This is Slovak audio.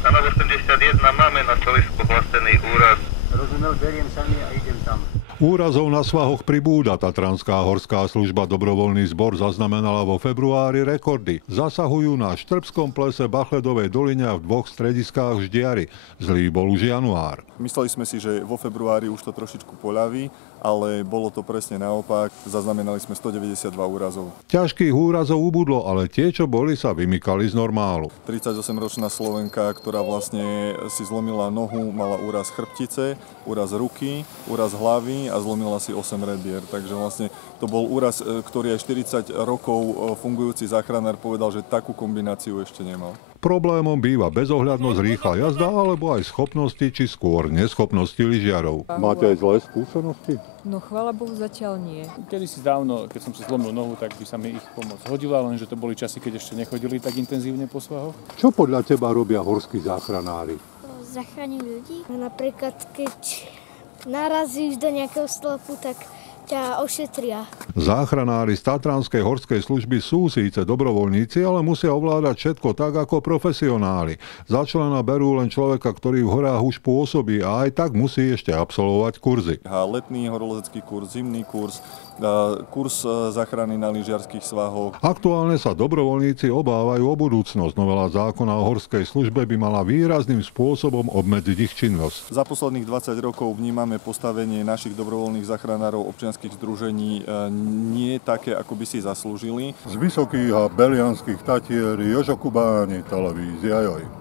Kanál 81, máme na stolisku hlasený úraz. Rozumel, beriem sami a idem tam. Úrazov na svahoch pribúda. Tatranská horská služba Dobrovoľný zbor zaznamenala vo februári rekordy. Zasahujú na Štrbskom plese, Bachledovej doline a v 2 strediskách Ždiary. Zlý bol už január. Mysleli sme si, že vo februári už to trošičku poľaví, ale bolo to presne naopak. Zaznamenali sme 192 úrazov. Ťažkých úrazov ubudlo, ale tie, čo boli, sa vymykali z normálu. 38-ročná Slovenka, ktorá vlastne si zlomila nohu, mala úraz chrbtice, úraz ruky, úraz hlavy a zlomila si 8 rebier. Takže vlastne to bol úraz, ktorý aj 40 rokov fungujúci záchranár povedal, že takú kombináciu ešte nemal. Problémom býva bezohľadnosť, rýchla jazda alebo aj schopnosti či skôr neschopnosti lyžiarov. Máte aj zlé skúsenosti? No chvála Bohu zatiaľ nie. Kedysi dávno, keď som si zlomil nohu, tak by sa mi ich pomoc hodila, lenže to boli časy, keď ešte nechodili tak intenzívne po svahoch. Čo podľa teba robia horskí záchranári? Zachraňujú ľudí. Napríklad, keď narazíš do nejakého stĺpu, tak ťa ošetria. Záchranári z Tatranskej horskej služby sú síce dobrovoľníci, ale musia ovládať všetko tak ako profesionáli. Za člena berú len človeka, ktorý v horách už pôsobí a aj tak musí ešte absolvovať kurzy. Letný horolezecký kurz, zimný kurz, kurz záchrany na lyžiarskych svahoch. Aktuálne sa dobrovoľníci obávajú o budúcnosť. Novela zákona o horskej službe by mala výrazným spôsobom obmedziť ich činnosť. Za posledných 20 rokov vnímame postavenie našich dobrovoľných záchranárov občianskych združení nie také, ako by si zaslúžili. Z Vysokých a Belianských Tatier Jožo Kubáni, televízia Joj.